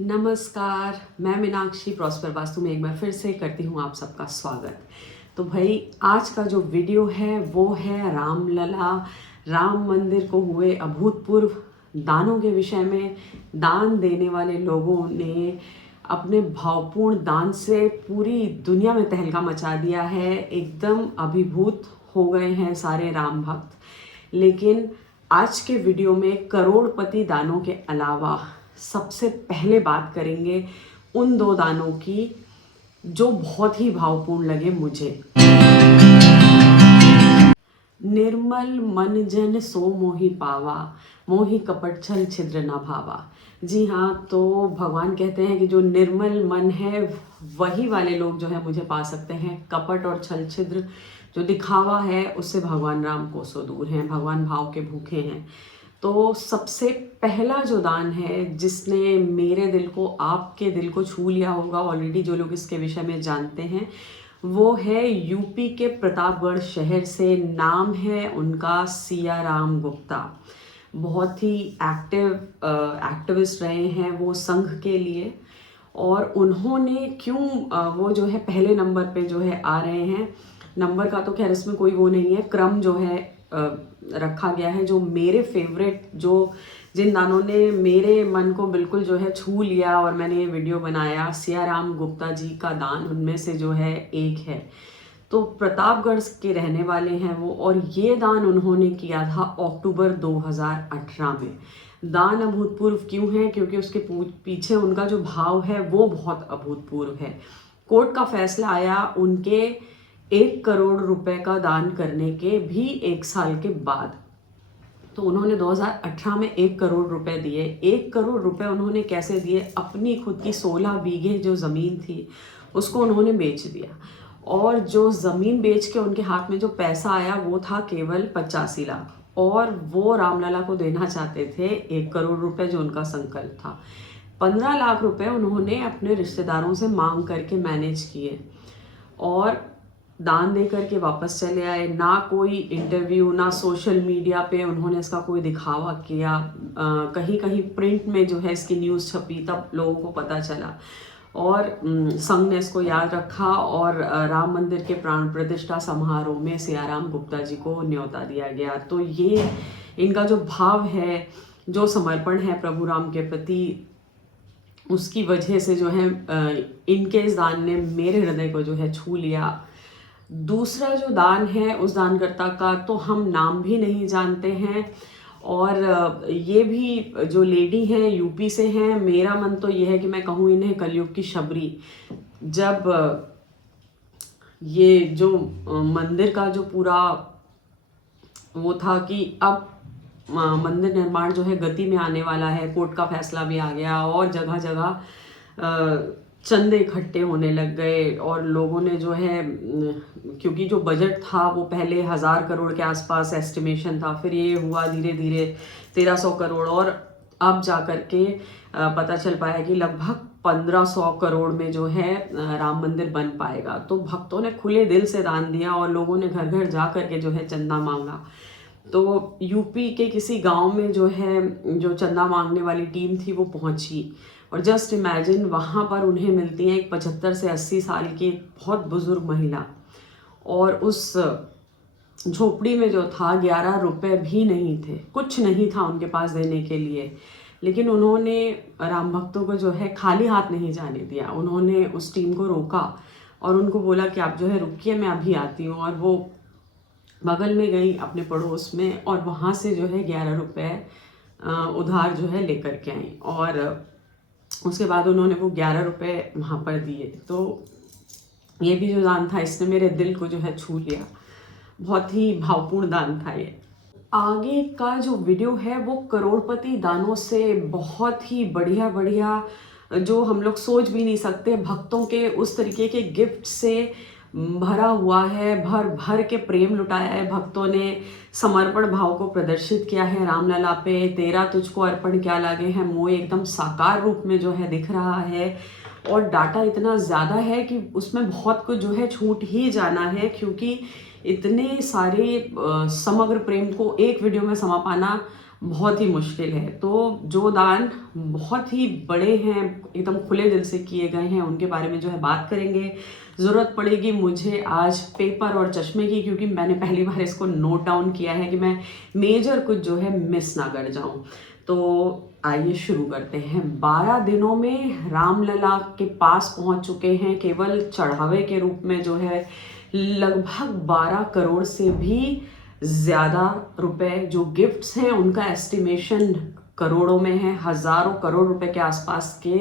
नमस्कार, मैं मीनाक्षी प्रॉस्पर वास्तु में एक बार फिर से करती हूँ आप सबका स्वागत। तो भाई आज का जो वीडियो है वो है रामलला राम मंदिर को हुए अभूतपूर्व दानों के विषय में। दान देने वाले लोगों ने अपने भावपूर्ण दान से पूरी दुनिया में तहलका मचा दिया है। एकदम अभिभूत हो गए हैं सारे राम भक्त। लेकिन आज के वीडियो में करोड़पति दानों के अलावा सबसे पहले बात करेंगे उन दो दानों की जो बहुत ही भावपूर्ण लगे मुझे। निर्मल मन जन सो मोहि पावा, मोहि कपट छल छिद्र न भावा। जी हाँ, तो भगवान कहते हैं कि जो निर्मल मन है वही वाले लोग जो है मुझे पा सकते हैं। कपट और छल छिद्र जो दिखावा है उससे भगवान राम कोसों दूर हैं। भगवान भाव के भूखे हैं। तो सबसे पहला जो दान है जिसने मेरे दिल को, आपके दिल को छू लिया होगा ऑलरेडी, जो लोग इसके विषय में जानते हैं, वो है यूपी के प्रतापगढ़ शहर से। नाम है उनका सियाराम गुप्ता। बहुत ही एक्टिविस्ट रहे हैं वो संघ के लिए। और उन्होंने क्यों वो जो है पहले नंबर पे जो है आ रहे हैं। नंबर का तो खैर इसमें कोई वो नहीं है, क्रम जो है रखा गया है। जो मेरे फेवरेट, जो जिन दानों ने मेरे मन को बिल्कुल जो है छू लिया और मैंने ये वीडियो बनाया, सियाराम गुप्ता जी का दान उनमें से जो है एक है। तो प्रतापगढ़ के रहने वाले हैं वो, और ये दान उन्होंने किया था अक्टूबर 2018 में। दान अभूतपूर्व क्यों है? क्योंकि उसके पीछे उनका जो भाव है वो बहुत अभूतपूर्व है। कोर्ट का फैसला आया उनके 1 करोड़ रुपए का दान करने के भी 1 साल के बाद। तो उन्होंने 2018 में 1 करोड़ रुपए दिए। 1 करोड़ रुपए उन्होंने कैसे दिए? अपनी खुद की 16 बीघे जो ज़मीन थी उसको उन्होंने बेच दिया। और जो ज़मीन बेच के उनके हाथ में जो पैसा आया वो था केवल 85 लाख, और वो रामलला को देना चाहते थे 1 करोड़ रुपए जो उनका संकल्प था। 15 लाख रुपए उन्होंने अपने रिश्तेदारों से मांग करके मैनेज किए और दान दे करके वापस चले आए। ना कोई इंटरव्यू, ना सोशल मीडिया पे उन्होंने इसका कोई दिखावा किया। कहीं कहीं प्रिंट में जो है इसकी न्यूज़ छपी, तब लोगों को पता चला और संघ ने इसको याद रखा और राम मंदिर के प्राण प्रतिष्ठा समारोह में सियाराम गुप्ता जी को न्योता दिया गया। तो ये इनका जो भाव है, जो समर्पण है प्रभु राम के प्रति, उसकी वजह से जो है इनके इस दान ने मेरे हृदय को जो है छू लिया। दूसरा जो दान है उस दानकर्ता का तो हम नाम भी नहीं जानते हैं, और ये भी जो लेडी हैं यूपी से हैं। मेरा मन तो ये है कि मैं कहूँ इन्हें कलयुग की शबरी। जब ये जो मंदिर का जो पूरा वो था कि अब मंदिर निर्माण जो है गति में आने वाला है, कोर्ट का फैसला भी आ गया और जगह जगह चंदे इकट्ठे होने लग गए और लोगों ने जो है, क्योंकि जो बजट था वो पहले 1000 करोड़ के आसपास एस्टिमेशन था, फिर ये हुआ धीरे धीरे 1300 करोड़, और अब जा कर के पता चल पाया कि लगभग 1500 करोड़ में जो है राम मंदिर बन पाएगा। तो भक्तों ने खुले दिल से दान दिया और लोगों ने घर घर जा कर के जो है चंदा मांगा। तो यूपी के किसी गांव में जो है जो चंदा मांगने वाली टीम थी वो पहुंची, और जस्ट इमेजिन वहाँ पर उन्हें मिलती है एक 75 से 80 साल की बहुत बुजुर्ग महिला, और उस झोपड़ी में जो था 11 रुपए भी नहीं थे, कुछ नहीं था उनके पास देने के लिए। लेकिन उन्होंने राम भक्तों को जो है खाली हाथ नहीं जाने दिया। उन्होंने उस टीम को रोका और उनको बोला कि आप जो है रुकिए, मैं अभी आती हूँ। और वो बगल में गई अपने पड़ोस में और वहाँ से जो है 11 रुपए उधार जो है लेकर के आई, और उसके बाद उन्होंने वो 11 रुपए वहाँ पर दिए। तो ये भी जो दान था इसने मेरे दिल को जो है छू लिया। बहुत ही भावपूर्ण दान था ये। आगे का जो वीडियो है वो करोड़पति दानों से बहुत ही बढ़िया बढ़िया, जो हम लोग सोच भी नहीं सकते, भक्तों के उस तरीके के गिफ्ट से भरा हुआ है। भर भर के प्रेम लुटाया है भक्तों ने, समर्पण भाव को प्रदर्शित किया है रामलला पे। तेरा तुझको अर्पण क्या लागे है मोह एकदम साकार रूप में जो है दिख रहा है, और डाटा इतना ज़्यादा है कि उसमें बहुत कुछ जो है छूट ही जाना है, क्योंकि इतने सारे समग्र प्रेम को एक वीडियो में समा पाना बहुत ही मुश्किल है। तो जो दान बहुत ही बड़े हैं, एकदम खुले दिल से किए गए हैं, उनके बारे में जो है बात करेंगे। ज़रूरत पड़ेगी मुझे आज पेपर और चश्मे की, क्योंकि मैंने पहली बार इसको नोट डाउन किया है कि मैं मेजर कुछ जो है मिस ना कर जाऊं। तो आइए शुरू करते हैं। 12 दिनों में रामलला के पास पहुंच चुके हैं, केवल चढ़ावे के रूप में जो है लगभग 12 करोड़ से भी ज़्यादा रुपए जो गिफ्ट्स हैं, उनका एस्टिमेशन करोड़ों में है। हज़ारों करोड़ रुपए के आसपास के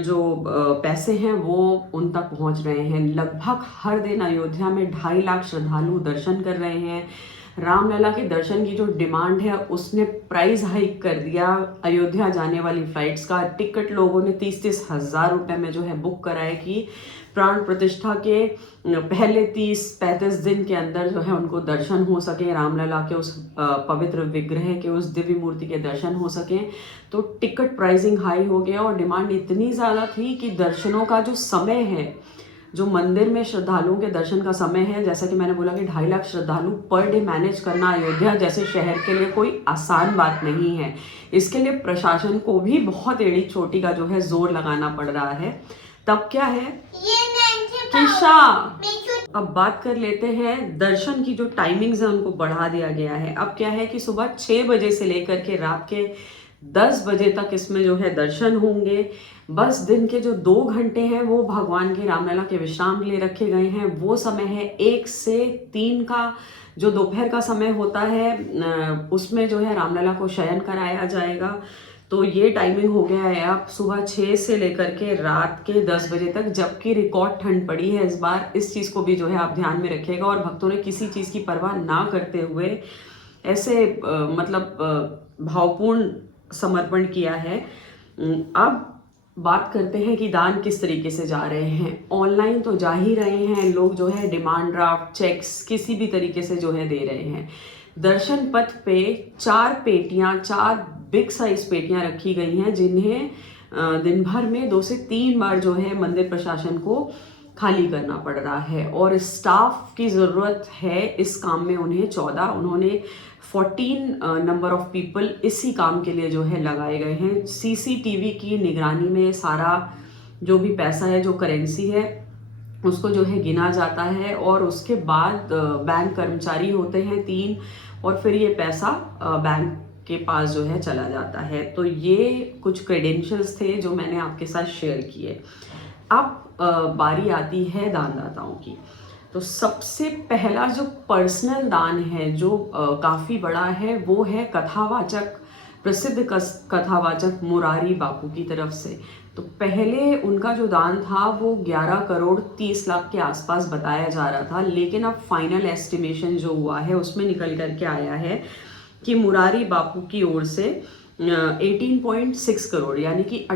जो पैसे हैं वो उन तक पहुंच रहे हैं। लगभग हर दिन अयोध्या में 2.5 लाख श्रद्धालु दर्शन कर रहे हैं। रामलला के दर्शन की जो डिमांड है उसने प्राइस हाइक कर दिया अयोध्या जाने वाली फ्लाइट्स का। टिकट लोगों ने 30-30 हज़ार रुपए में जो है बुक कराए कि प्राण प्रतिष्ठा के पहले 30-35 दिन के अंदर जो है उनको दर्शन हो सके, रामलला के उस पवित्र विग्रह के, उस दिव्य मूर्ति के दर्शन हो सके। तो टिकट प्राइसिंग हाई हो गया और डिमांड इतनी ज़्यादा थी कि दर्शनों का जो समय है, जो मंदिर में श्रद्धालुओं के दर्शन का समय है, जैसा कि मैंने बोला कि 2.5 लाख श्रद्धालु पर डे मैनेज करना अयोध्या जैसे शहर के लिए कोई आसान बात नहीं है। इसके लिए प्रशासन को भी बहुत एड़ी चोटी का जो है जोर लगाना पड़ रहा है। तब क्या है किशा, अब बात कर लेते हैं दर्शन की जो टाइमिंग्स है उनको बढ़ा दिया गया है। अब क्या है कि सुबह 6 बजे से लेकर के रात के 10 बजे तक इसमें जो है दर्शन होंगे। बस दिन के जो 2 घंटे हैं वो भगवान के रामलला के विश्राम के लिए रखे गए हैं। वो समय है 1 से 3 का, जो दोपहर का समय होता है उसमें जो है रामलला को शयन कराया जाएगा। तो ये टाइमिंग हो गया है अब सुबह 6 से लेकर के रात के 10 बजे तक, जबकि रिकॉर्ड ठंड पड़ी है इस बार। इस चीज़ को भी जो है आप ध्यान में रखिएगा। और भक्तों ने किसी चीज़ की परवाह ना करते हुए ऐसे भावपूर्ण समर्पण किया है। अब बात करते हैं कि दान किस तरीके से जा रहे हैं। ऑनलाइन तो जा ही रहे हैं लोग, जो है डिमांड ड्राफ्ट, चेक्स किसी भी तरीके से जो है दे रहे हैं। दर्शन पथ पे 4 पेटियां, 4 बिग साइज पेटियां रखी गई हैं, जिन्हें दिन भर में 2 से 3 बार जो है मंदिर प्रशासन को खाली करना पड़ रहा है। और स्टाफ की ज़रूरत है इस काम में उन्हें 14, उन्होंने 14 नंबर ऑफ पीपल इसी काम के लिए जो है लगाए गए हैं। सीसीटीवी की निगरानी में सारा जो भी पैसा है, जो करेंसी है, उसको जो है गिना जाता है और उसके बाद बैंक कर्मचारी होते हैं 3, और फिर ये पैसा बैंक के पास जो है चला जाता है। तो ये कुछ क्रेडेंशियल्स थे जो मैंने आपके साथ शेयर किए। अब बारी आती है दानदाताओं की। तो सबसे पहला जो पर्सनल दान है, जो काफ़ी बड़ा है, वो है कथावाचक, प्रसिद्ध कथावाचक मुरारी बापू की तरफ से। तो पहले उनका जो दान था वो 11 करोड़ 30 लाख के आसपास बताया जा रहा था, लेकिन अब फाइनल एस्टिमेशन जो हुआ है उसमें निकल करके आया है कि मुरारी बापू की ओर से 18.6 करोड़ यानी कि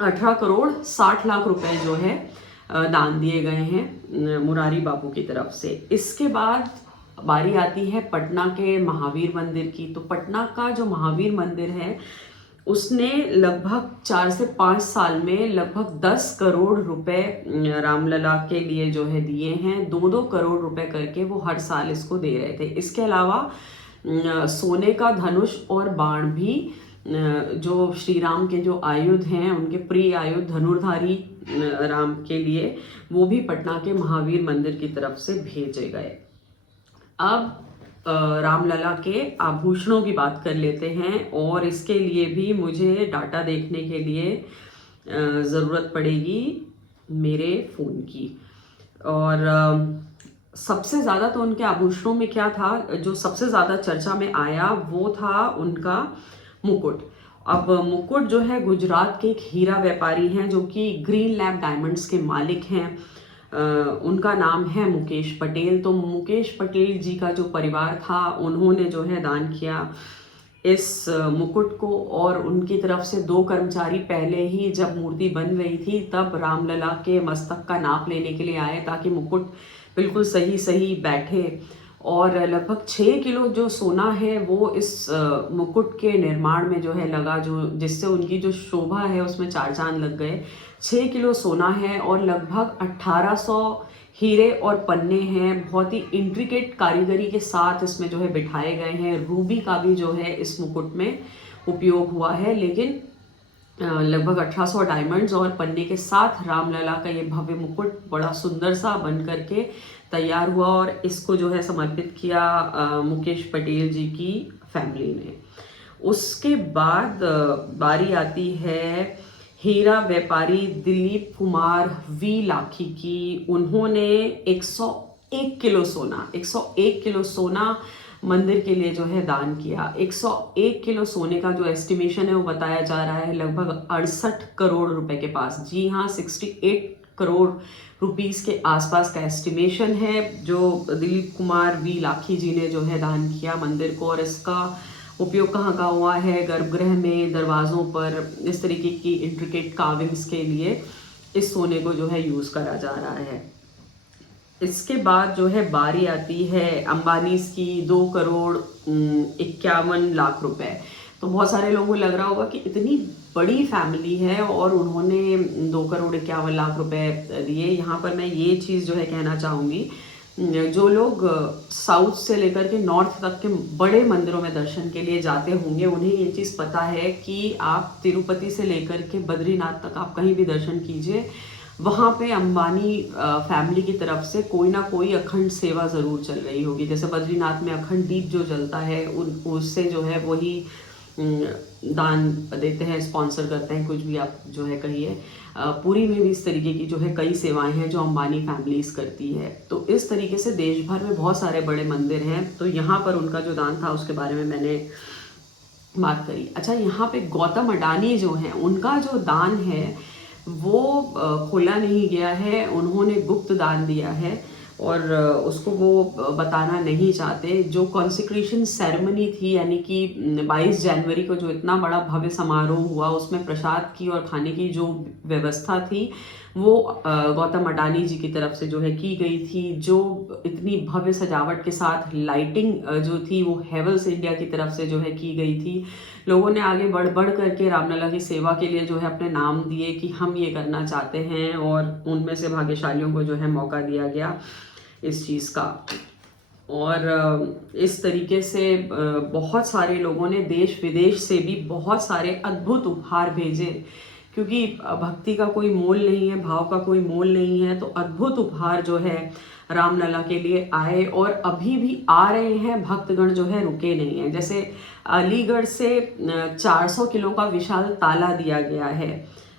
18 करोड़ 60 लाख रुपए जो है दान दिए गए हैं मुरारी बापू की तरफ से। इसके बाद बारी आती है पटना के महावीर मंदिर की। तो पटना का जो महावीर मंदिर है उसने लगभग 4 से 5 साल में लगभग 10 करोड़ रुपए रामलला के लिए जो है दिए हैं। 2-2 करोड़ रुपए करके वो हर साल इसको दे रहे थे। इसके अलावा सोने का धनुष और बाण भी, जो श्री राम के जो आयुध हैं, उनके प्रिय आयुध धनुर्धारी राम के लिए, वो भी पटना के महावीर मंदिर की तरफ से भेजे गए। अब रामलला के आभूषणों की बात कर लेते हैं, और इसके लिए भी मुझे डाटा देखने के लिए ज़रूरत पड़ेगी मेरे फ़ोन की। और सबसे ज़्यादा तो उनके आभूषणों में क्या था, जो सबसे ज़्यादा चर्चा में आया वो था उनका मुकुट। अब मुकुट जो है गुजरात के एक हीरा व्यापारी हैं जो कि ग्रीन लैब डायमंड्स के मालिक हैं। उनका नाम है मुकेश पटेल। तो मुकेश पटेल जी का जो परिवार था उन्होंने जो है दान किया इस मुकुट को, और उनकी तरफ से 2 कर्मचारी पहले ही जब मूर्ति बन रही थी तब रामलला के मस्तक का नाप लेने के लिए आए ताकि मुकुट बिल्कुल सही बैठे। और लगभग 6 किलो जो सोना है वो इस मुकुट के निर्माण में जो है लगा, जो जिससे उनकी जो शोभा है उसमें 4 चांद लग गए। 6 किलो सोना है और लगभग 1800 हीरे और पन्ने हैं, बहुत ही इंट्रिकेट कारीगरी के साथ इसमें जो है बिठाए गए हैं। रूबी का भी जो है इस मुकुट में उपयोग हुआ है, लेकिन लगभग 1800 डायमंड्स और पन्ने के साथ रामलला का ये भव्य मुकुट बड़ा सुंदर सा बन करके तैयार हुआ और इसको जो है समर्पित किया मुकेश पटेल जी की फैमिली ने। उसके बाद बारी आती है हीरा व्यापारी दिलीप कुमार वी लाखी की। उन्होंने 101 किलो सोना, 101 किलो सोना मंदिर के लिए जो है दान किया। 101 किलो सोने का जो एस्टिमेशन है वो बताया जा रहा है लगभग 68 करोड़ रुपए के पास। जी हाँ, 68 करोड़ रुपीस के आसपास का एस्टिमेशन है जो दिलीप कुमार वी लाखी जी ने जो है दान किया मंदिर को। और इसका उपयोग कहाँ कहाँ हुआ है? गर्भगृह में, दरवाज़ों पर, इस तरीके की इंट्रिकेट कार्विंग्स के लिए इस सोने को जो है यूज़ करा जा रहा है। इसके बाद जो है बारी आती है अंबानी की 2 करोड़ 51 लाख रुपए। तो बहुत सारे लोगों को लग रहा होगा कि इतनी बड़ी फैमिली है और उन्होंने 2 करोड़ 51 लाख रुपए दिए। यहाँ पर मैं ये चीज़ जो है कहना चाहूँगी, जो लोग साउथ से लेकर के नॉर्थ तक के बड़े मंदिरों में दर्शन के लिए जाते होंगे, उन्हें ये चीज़ पता है कि आप तिरुपति से लेकर के बद्रीनाथ तक आप कहीं भी दर्शन कीजिए, वहाँ पे अंबानी फैमिली की तरफ से कोई ना कोई अखंड सेवा ज़रूर चल रही होगी। जैसे बद्रीनाथ में अखंड दीप जो जलता है उससे जो है वही दान देते हैं, स्पॉन्सर करते हैं, कुछ भी आप जो है कहिए। पूरी में भी इस तरीके की जो है कई सेवाएं हैं जो अंबानी फैमिलीज करती है। तो इस तरीके से देश भर में बहुत सारे बड़े मंदिर हैं, तो यहाँ पर उनका जो दान था उसके बारे में मैंने बात करी। अच्छा, यहाँ पे गौतम अडानी जो हैं उनका जो दान है वो खोला नहीं गया है, उन्होंने गुप्त दान दिया है और उसको वो बताना नहीं चाहते। जो कॉन्सिक्रेशन सेरेमनी थी, यानी कि 22 जनवरी को जो इतना बड़ा भव्य समारोह हुआ, उसमें प्रसाद की और खाने की जो व्यवस्था थी वो गौतम अडानी जी की तरफ से जो है की गई थी। जो इतनी भव्य सजावट के साथ लाइटिंग जो थी वो हेवल्स इंडिया की तरफ से जो है की गई थी। लोगों ने आगे बढ़ बढ़ करके रामलला की सेवा के लिए जो है अपने नाम दिए कि हम ये करना चाहते हैं, और उनमें से भाग्यशालियों को जो है मौका दिया गया इस चीज़ का। और इस तरीके से बहुत सारे लोगों ने देश विदेश से भी बहुत सारे अद्भुत उपहार भेजे, क्योंकि भक्ति का कोई मोल नहीं है, भाव का कोई मोल नहीं है। तो अद्भुत उपहार जो है रामलला के लिए आए और अभी भी आ रहे हैं। भक्तगण जो है रुके नहीं हैं। जैसे अलीगढ़ से 400 किलो का विशाल ताला दिया गया है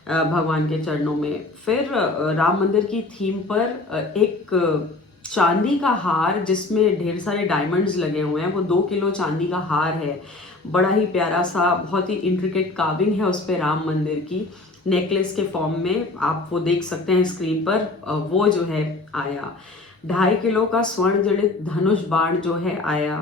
भगवान के चरणों में। फिर राम मंदिर की थीम पर एक चांदी का हार जिसमें ढेर सारे डायमंड्स लगे हुए हैं, वो 2 किलो चांदी का हार है। बड़ा ही प्यारा सा, बहुत ही इंट्रिकेट कार्विंग है उस पर राम मंदिर की, नेकलेस के फॉर्म में। आप वो देख सकते हैं स्क्रीन पर, वो जो है आया। 2.5 किलो का स्वर्ण जड़ित धनुष बाण जो है आया।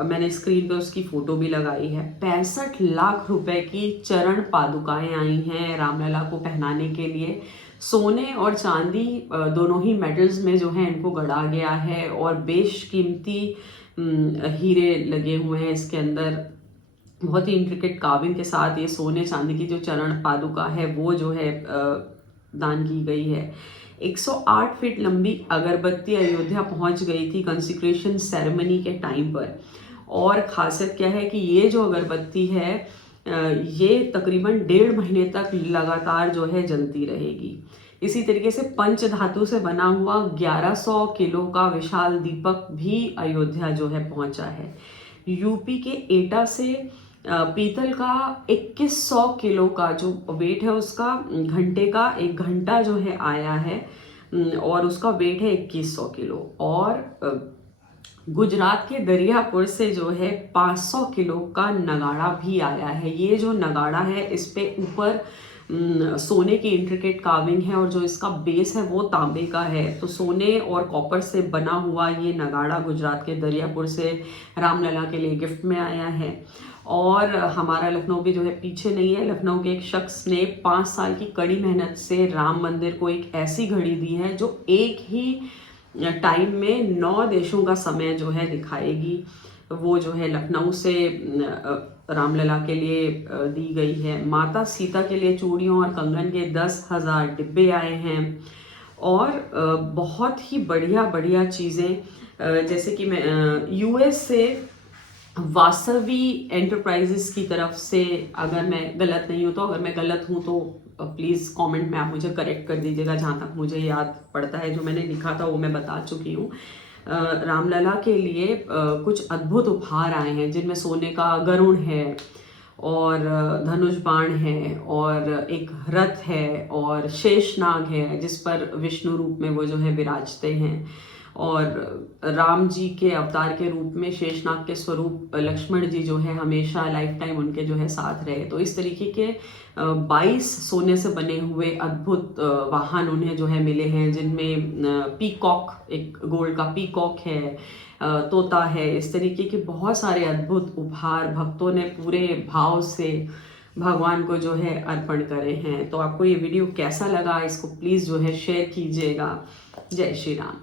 मैंने स्क्रीन पे उसकी फोटो भी लगाई है। 65 लाख रुपए की चरण पादुकाएं आई हैं रामलला को पहनाने के लिए। सोने और चांदी दोनों ही मेटल्स में जो है इनको गढ़ा गया है और बेशकीमती हीरे लगे हुए हैं इसके अंदर। बहुत ही इंट्रिकेट कार्विंग के साथ ये सोने चांदी की जो चरण पादुका है वो जो है दान की गई है। 108 फीट लंबी अगरबत्ती अयोध्या पहुंच गई थी कंसिक्रेशन सेरेमनी के टाइम पर। और खासियत क्या है कि ये जो अगरबत्ती है ये तकरीबन 1.5 महीने तक लगातार जो है जलती रहेगी। इसी तरीके से पंच धातु से बना हुआ 1100 किलो का विशाल दीपक भी अयोध्या जो है पहुंचा है। यूपी के एटा से पीतल का 2100 किलो का जो वेट है उसका, घंटे का एक घंटा जो है आया है और उसका वेट है 2100 किलो। और गुजरात के दरियापुर से जो है 500 किलो का नगाड़ा भी आया है। ये जो नगाड़ा है इस पे ऊपर सोने की इंट्रिकेट कार्विंग है और जो इसका बेस है वो तांबे का है। तो सोने और कॉपर से बना हुआ ये नगाड़ा गुजरात के दरियापुर से रामलला के लिए गिफ्ट में आया है। और हमारा लखनऊ भी जो है पीछे नहीं है। लखनऊ के एक शख्स ने 5 साल की कड़ी मेहनत से राम मंदिर को एक ऐसी घड़ी दी है जो एक ही टाइम में 9 देशों का समय जो है दिखाएगी। वो जो है लखनऊ से रामलला के लिए दी गई है। माता सीता के लिए चूड़ियों और कंगन के 10,000 डिब्बे आए हैं। और बहुत ही बढ़िया बढ़िया चीज़ें, जैसे कि मैं यूएस से वासवी एंटरप्राइजेस की तरफ से, अगर मैं गलत नहीं हूँ तो, अगर मैं गलत हूँ तो प्लीज़ कमेंट में आप मुझे करेक्ट कर दीजिएगा। जहाँ तक मुझे याद पड़ता है, जो मैंने लिखा था वो मैं बता चुकी हूँ। रामलला के लिए कुछ अद्भुत उपहार आए हैं, जिनमें सोने का गरुड़ है और धनुष बाण है और एक रथ है और शेषनाग है, जिस पर विष्णु रूप में वो जो है विराजते हैं, और राम जी के अवतार के रूप में शेषनाग के स्वरूप लक्ष्मण जी जो है हमेशा लाइफ टाइम उनके जो है साथ रहे। तो इस तरीके के 22 सोने से बने हुए अद्भुत वाहन उन्हें जो है मिले हैं, जिनमें पीकॉक, एक गोल्ड का पीकॉक है, तोता है। इस तरीके के बहुत सारे अद्भुत उपहार भक्तों ने पूरे भाव से भगवान को जो है अर्पण करे हैं। तो आपको ये वीडियो कैसा लगा, इसको प्लीज़ जो है शेयर कीजिएगा। जय श्री राम।